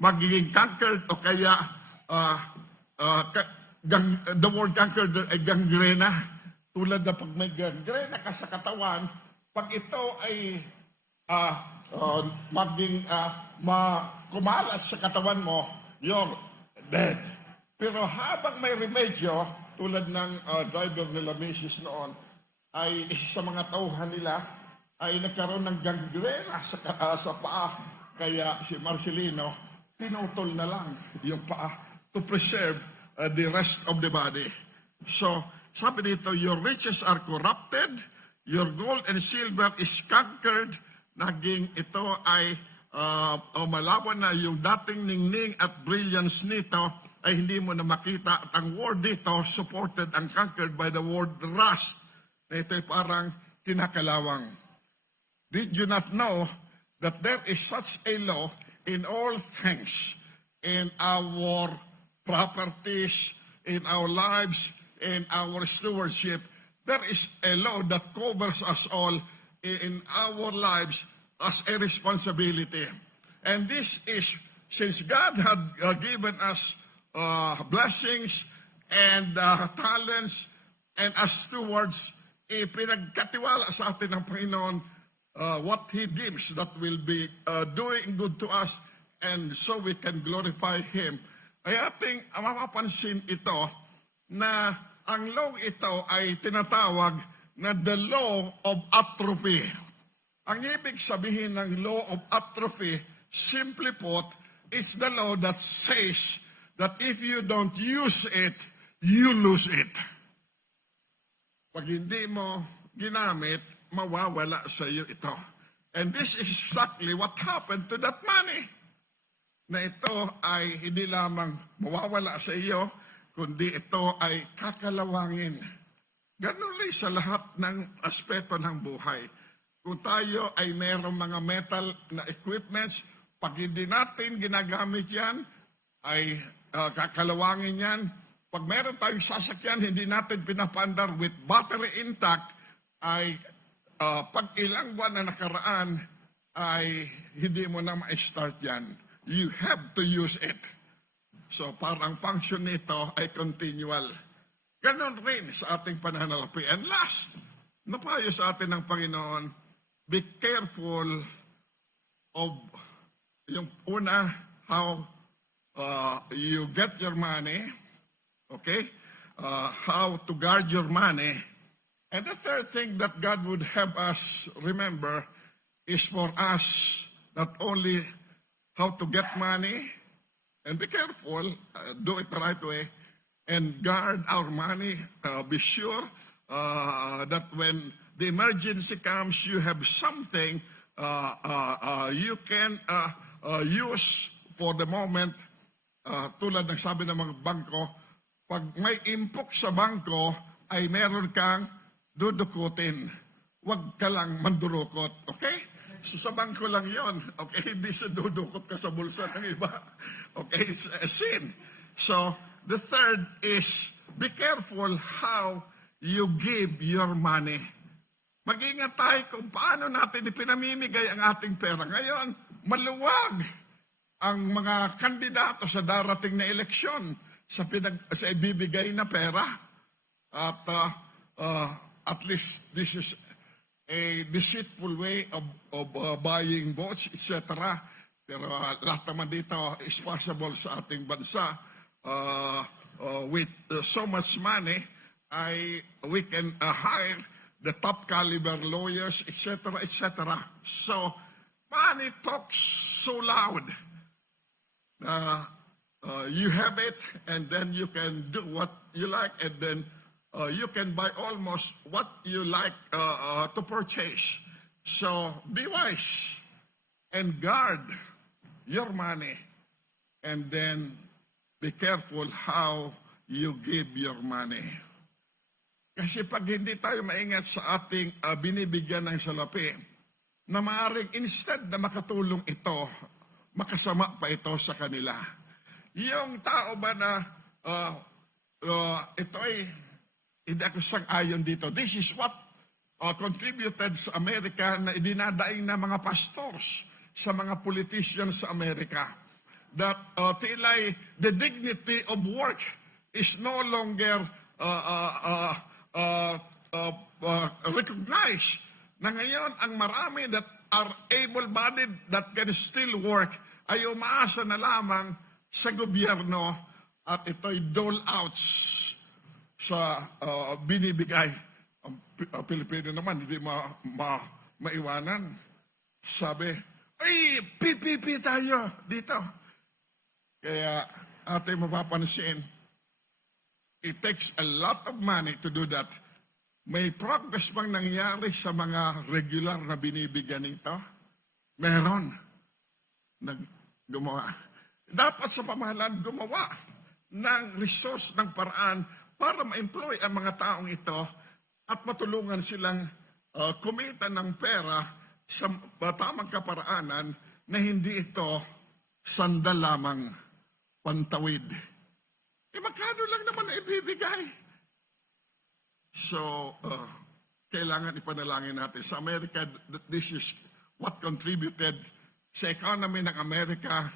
magiging conquered o kaya the word conquered ay gangrena. Tulad na pag may gangrena ka sa katawan, pag ito ay maging kumalat sa katawan mo, you're dead. Pero habang may remedyo, tulad ng driver nila Mrs. noon, ay isa sa mga tauhan nila ay nagkaroon ng gangrena sa paa. Kaya si Marcelino, pinutol na lang yung paa to preserve the rest of the body. So, sabi dito, your riches are corrupted, your gold and silver is conquered. Naging ito ay malawan na yung dating ningning at brilliance nito ay hindi mo na makita. At ang word dito, supported and conquered by the word rust. Na ito ay parang kinakalawang. Did you not know that there is such a law in all things, in our properties, in our lives, in our stewardship? There is a law that covers us all in our lives as a responsibility. And this is, since God had given us blessings and talents, and as stewards, ipinagkatiwala sa atin ng Panginoon what He deems that will be doing good to us, and so we can glorify Him. Ay ating mapapansin ito na ang law ito ay tinatawag na the law of atrophy. Ang ibig sabihin ng law of atrophy, simply put, is the law that says that if you don't use it, you lose it. Pag hindi mo ginamit, mawawala sa iyo ito. And this is exactly what happened to that money. Na ito ay hindi lamang mawawala sa iyo, kundi ito ay kakalawangin. Ganun rin sa lahat ng aspeto ng buhay. Kung tayo ay mayroong mga metal na equipments, pag hindi natin ginagamit yan, ay kakalawangin yan. Pag meron tayong sasakyan, hindi natin pinapandar with battery intact, ay pag ilang buwan na nakaraan, ay hindi mo na ma-start yan. You have to use it. So parang function nito ay continual. Ganon rin sa ating pananalapi. And last, napayo sa atin ng Panginoon, be careful of yung una, how you get your money, okay? How to guard your money. And the third thing that God would have us remember is for us not only how to get money, and be careful, do it the right way, and guard our money. Be sure that when the emergency comes, you have something you can use for the moment. Tulad ng sabi ng mga bangko, pag may impok sa bangko, ay meron kang dudukutin. Huwag ka lang mandurukot. Okay? So sa bangko lang yon. Okay? Hindi sa dudukot ka sa bulsa ng iba. Okay? It's a sin. So, the third is, be careful how you give your money. Mag-ingat tayo kung paano natin ipinamimigay ang ating pera. Ngayon, maluwag ang mga kandidato sa darating na eleksyon sa ibibigay na pera. At least this is a deceitful way of buying votes, etc. Pero lahat naman dito is possible sa ating bansa. With so much money, we can hire the top caliber lawyers, etc., etc. So, money talks so loud. You have it, and then you can do what you like, and then you can buy almost what you like to purchase. So, be wise and guard your money, and then be careful how you give your money. Kasi pag hindi tayo maingat sa ating binibigyan ng salapi, na maaaring instead na makatulong ito, makasama pa ito sa kanila. Yung tao ba na ito ay hindi ako sang-ayon dito. This is what contributed sa Amerika na idinadaing na mga pastors sa mga politicians sa Amerika. That tilay the dignity of work is no longer recognized. Na ngayon, ang marami that are able-bodied that can still work ay umaasa na lamang sa gobyerno at ito'y dole-outs sa binibigay. Ang Pilipino naman, hindi maiwanan. Sabi, ay, PPP tayo dito. Kaya ating mapapansin, it takes a lot of money to do that. May progress bang nangyari sa mga regular na binibigyan nito? Meron. Gumawa. Dapat sa pamahalaan gumawa ng resource, ng paraan para ma-employ ang mga taong ito at matulungan silang kumita ng pera sa tamang kaparaanan na hindi ito sandal lamang pantawid. Magkano lang naman ibibigay? So, kailangan ipanalangin natin. Sa Amerika, this is what contributed sa economy ng Amerika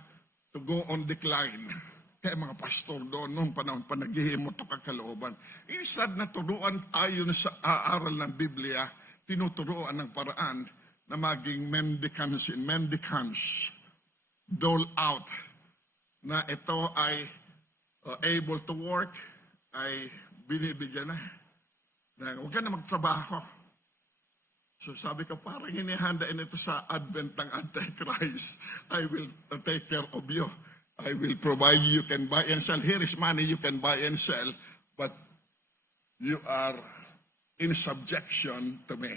to go on decline. Kaya mga pastor doon, noong panahon pa naghihimot o kakalooban. Instead na turuan ayon sa aaral ng Biblia, tinuturuan ng paraan na maging mendicants, dole out, na ito ay able to work, ay binibigyan na. Huwag ka na magtrabaho. So sabi ko, parang hinihandain ito sa advent ng Antichrist. I will take care of you. I will provide you can buy and sell. Here is money you can buy and sell, but you are in subjection to me.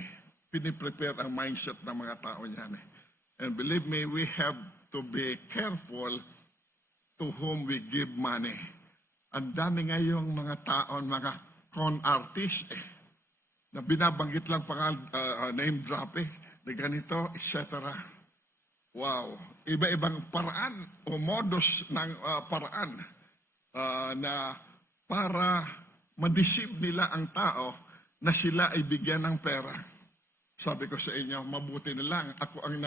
Piniprepare ang mindset ng mga tao niyan. And believe me, we have to be careful to whom we give money. Ang dami ngayong mga taon, mga con artist, na binabanggit lang name dropping, na ganito, etc. Wow. Iba-ibang paraan o modus ng paraan na para ma-deceive nila ang tao na sila ay bigyan ng pera. Sabi ko sa inyo, mabuti na lang ako ang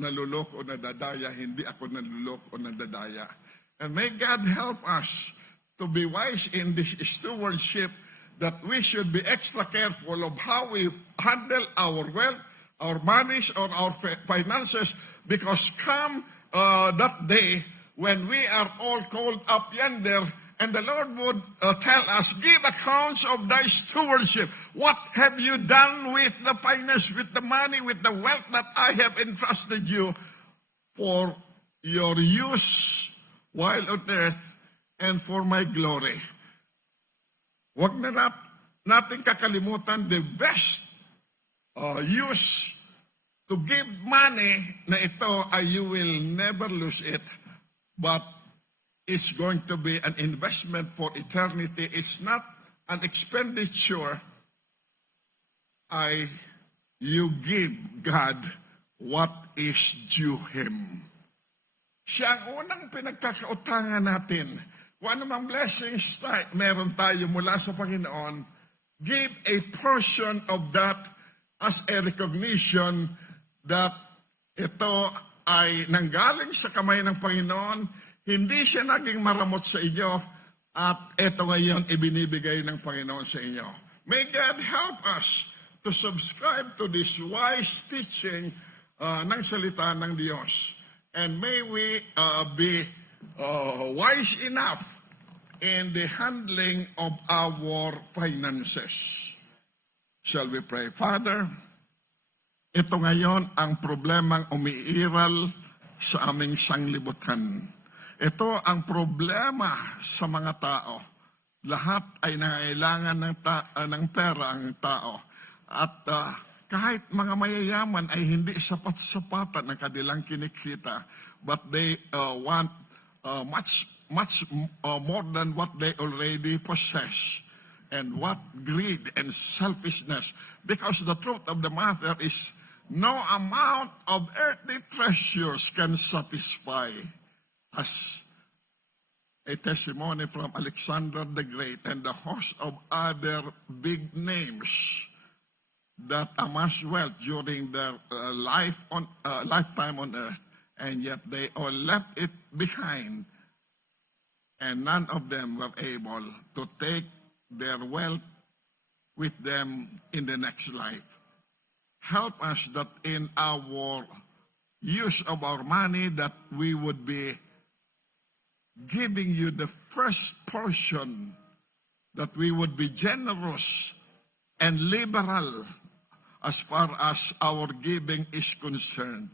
naluloko o nadadaya, hindi ako naluloko o nadadaya. And may God help us to be wise in this stewardship, that we should be extra careful of how we handle our wealth, our monies, or our finances, because come that day when we are all called up yonder, and the Lord would tell us, give accounts of thy stewardship. What have you done with the finance, with the money, with the wealth that I have entrusted you for your use while on earth and for my glory? Huwag na natin kakalimutan the best use to give money na ito ay you will never lose it, but it's going to be an investment for eternity. It's not an expenditure. You give God what is due Him. Siya ang unang pinagkakautangan natin. Kung anumang blessings meron tayo mula sa Panginoon, give a portion of that as a recognition that ito ay nanggaling sa kamay ng Panginoon, hindi siya naging maramot sa inyo, at ito ngayon ibinibigay ng Panginoon sa inyo. May God help us to subscribe to this wise teaching ng salita ng Diyos. And may we be wise enough in the handling of our finances. Shall we pray? Father, ito ngayon ang problemang umiiral sa aming sanglibutan. Ito ang problema sa mga tao. Lahat ay nangailangan ng pera ang tao. At kahit mga mayayaman ay hindi sapat-sapatan ng kanilang kinikita, but they want much more than what they already possess. And what greed and selfishness. Because the truth of the matter is, no amount of earthly treasures can satisfy. As a testimony from Alexander the Great and the host of other big names that amassed wealth during their lifetime on earth, and yet they all left it behind, and none of them were able to take their wealth with them in the next life. Help us that in our use of our money that we would be giving you the first portion, that we would be generous and liberal as far as our giving is concerned.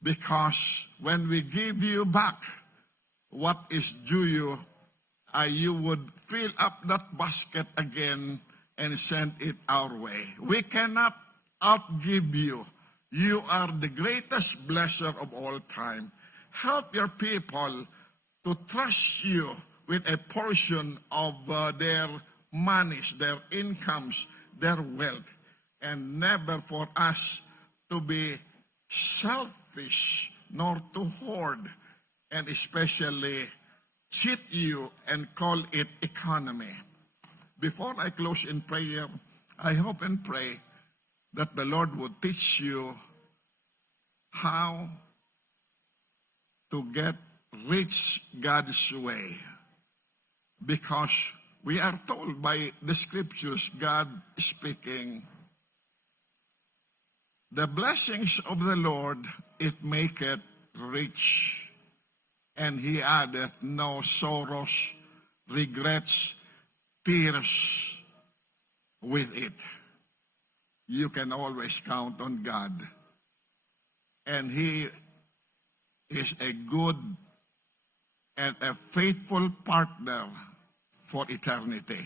Because when we give you back what is due you, you would fill up that basket again and send it our way. We cannot outgive you. You are the greatest blesser of all time. Help your people to trust you with a portion of their monies, their incomes, their wealth, and never for us to be selfish nor to hoard, and especially cheat you and call it economy. Before I close in prayer, I hope and pray that the Lord would teach you how to get rich God's way. Because we are told by the scriptures, God speaking, the blessings of the Lord, it maketh rich, and he addeth no sorrows, regrets, tears with it. You can always count on God. And he is a good and a faithful partner for eternity.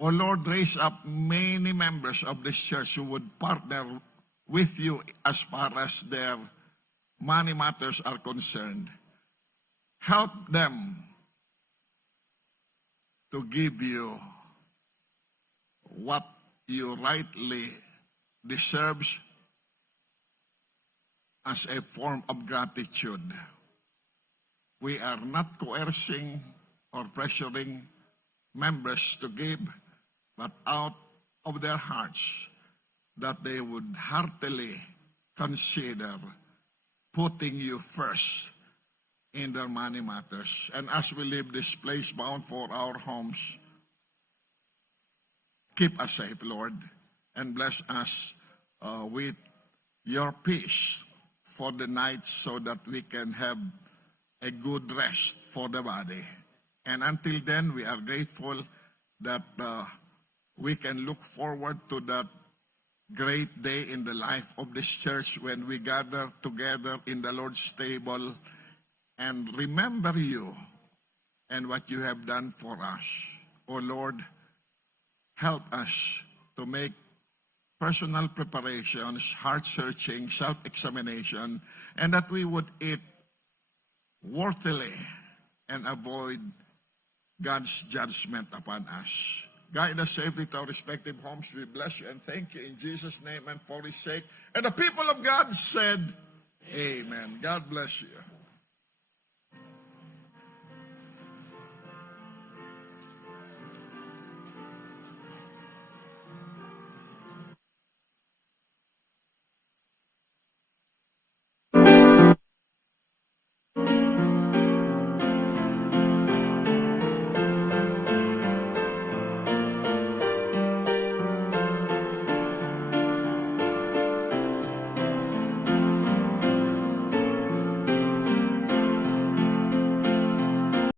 O Lord, raise up many members of this church who would partner with you as far as their money matters are concerned. Help them to give you what you rightly deserves as a form of gratitude. We are not coercing or pressuring members to give, but out of their hearts, that they would heartily consider putting you first in their money matters. And as we leave this place bound for our homes, keep us safe, Lord, and bless us with your peace for the night so that we can have a good rest for the body. And until then, we are grateful that we can look forward to that great day in the life of this church when we gather together in the Lord's table and remember you and what you have done for us. O Lord, help us to make personal preparations, heart-searching, self-examination, and that we would eat worthily and avoid God's judgment upon us. Guide us safely to our respective homes. We bless you and thank you in Jesus' name and for his sake. And the people of God said, Amen. God bless you.